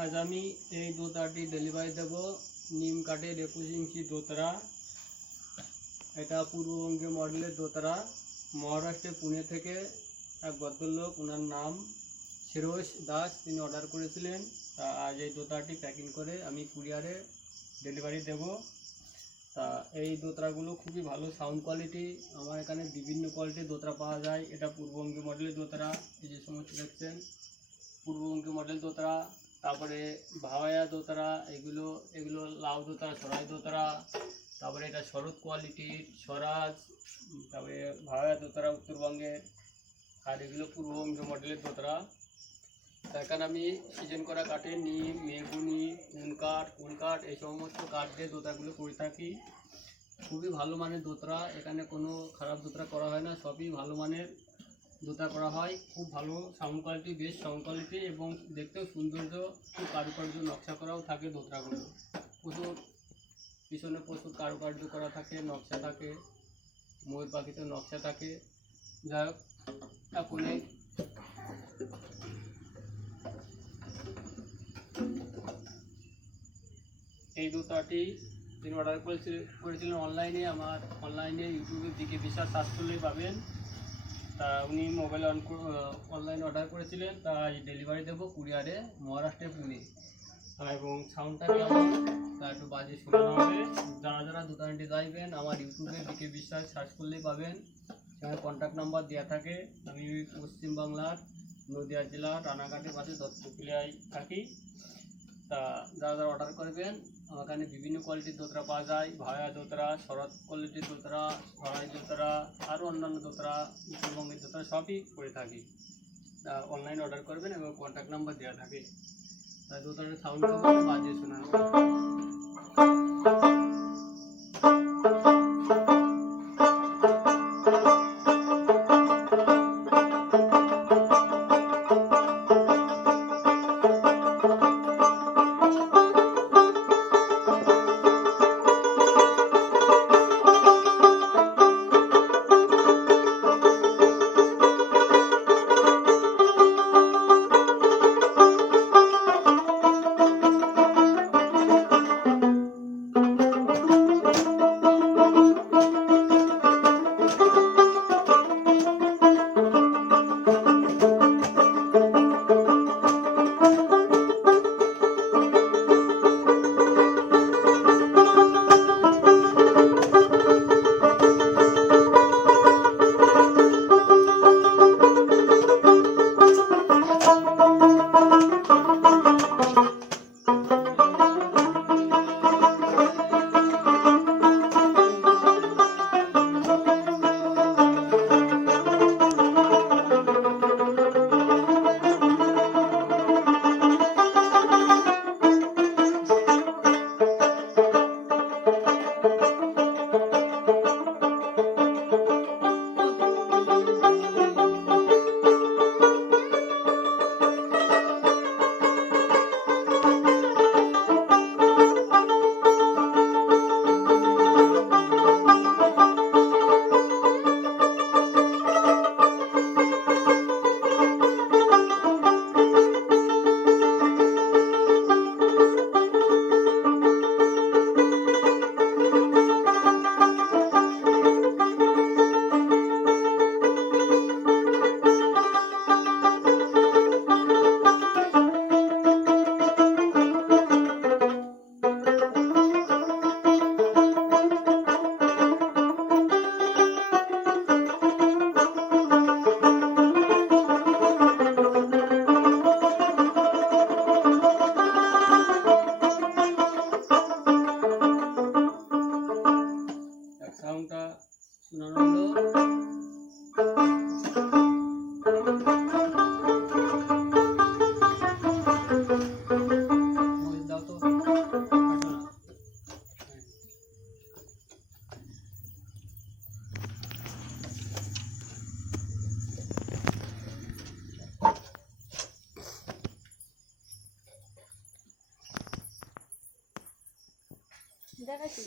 आज আমি এই দোতাটি ডেলিভারি দেব নিম কাঠের 21 ইঞ্চি দোতারা। এটা পূর্ববঙ্গে মডেলের দোতারা। মহারাষ্ট্রের পুনে থেকে এক ভদ্রলোক, ওনার নাম শিরোজ দাস, তিনি অর্ডার করেছিলেন। তা আজ এই দোতাটি প্যাকিং করে আমি কুরিয়ারে ডেলিভারি দেব। তা এই দোতারাগুলো খুবই ভালো সাউন্ড কোয়ালিটি। আমার এখানে বিভিন্ন কোয়ালিটির দোতারা পাওয়া যায়। এটা পূর্ববঙ্গে মডেলের দোতারা, এই যে সমস্ত দেখছেন পূর্ববঙ্গে মডেল দোতারা। তারপরে ভাওয়াইয়া দোতারা, এগুলো এগুলো লাউ দোতারা, সরাই দোতারা। তারপরে এটা শরৎ কোয়ালিটির স্বরাজ। তারপরে ভাওয়াইয়া দোতারা উত্তরবঙ্গের, আর এগুলো পূর্ববঙ্গে মডেলের দোতারা। এখানে আমি সিজন করা কাঠে নিম, মেহগুনি, কোন কাঠ এই সমস্ত কাঠ দিয়ে দোতারাগুলো করে থাকি। খুবই ভালো মানের দোতারা, এখানে কোনো খারাপ দোতারা করা হয় না, সবই ভালো মানের দোতারা করা হয়। খুব ভালো sound quality, best sound quality, এবং দেখতেও সৌন্দর্য, খুব কারুকার্য নকশা করাও থাকে দোতারাগুলো। প্রচুর পিছনে প্রচুর কারুকার্য করা থাকে, নকশা থাকে, ময়ূর পাখিতে নকশা থাকে। যাই হোক, এখন এই দোতারাটি তিনি অর্ডার করেছিলেন অনলাইনে। আমার অনলাইনে ইউটিউবের দিকে বিশ্বাস সার্চ করলেই পাবেন। তা উনি মোবাইল অনলাইনে অর্ডার করেছিলেন। তাই ডেলিভারি দেবো কুরিয়ারে, মহারাষ্ট্রে পুনে। এবং সাউন্ডটা কেমন তা একটু বাজে শোনানো হবে। যারা যারা দোকানটি চাইবেন আমার ইউটিউবের দিকে বিশ্বাস সার্চ করলেই পাবেন। সেখানে কন্ট্যাক্ট নাম্বার দেওয়া থাকে। আমি পশ্চিমবাংলার নদিয়া জেলা রানাঘাটের পাশে দত্তকুলিয়ায় থাকি। তা যারা যারা অর্ডার করবেন, আমার এখানে বিভিন্ন কোয়ালিটির দোতারা পাওয়া যায়। ভাওয়াইয়া দোতারা, শরৎ কোয়ালিটির দোতারা, সরাই দোতারা, আরও অন্যান্য দোতারা, উত্তরবঙ্গের দোতারা সবই করে থাকি। তা অনলাইন অর্ডার করবেন এবং কন্ট্যাক্ট নাম্বার দেওয়া থাকে। তাই দোতারার সাউন্ড বাজিয়ে শোনানো। দেখাচ্ছি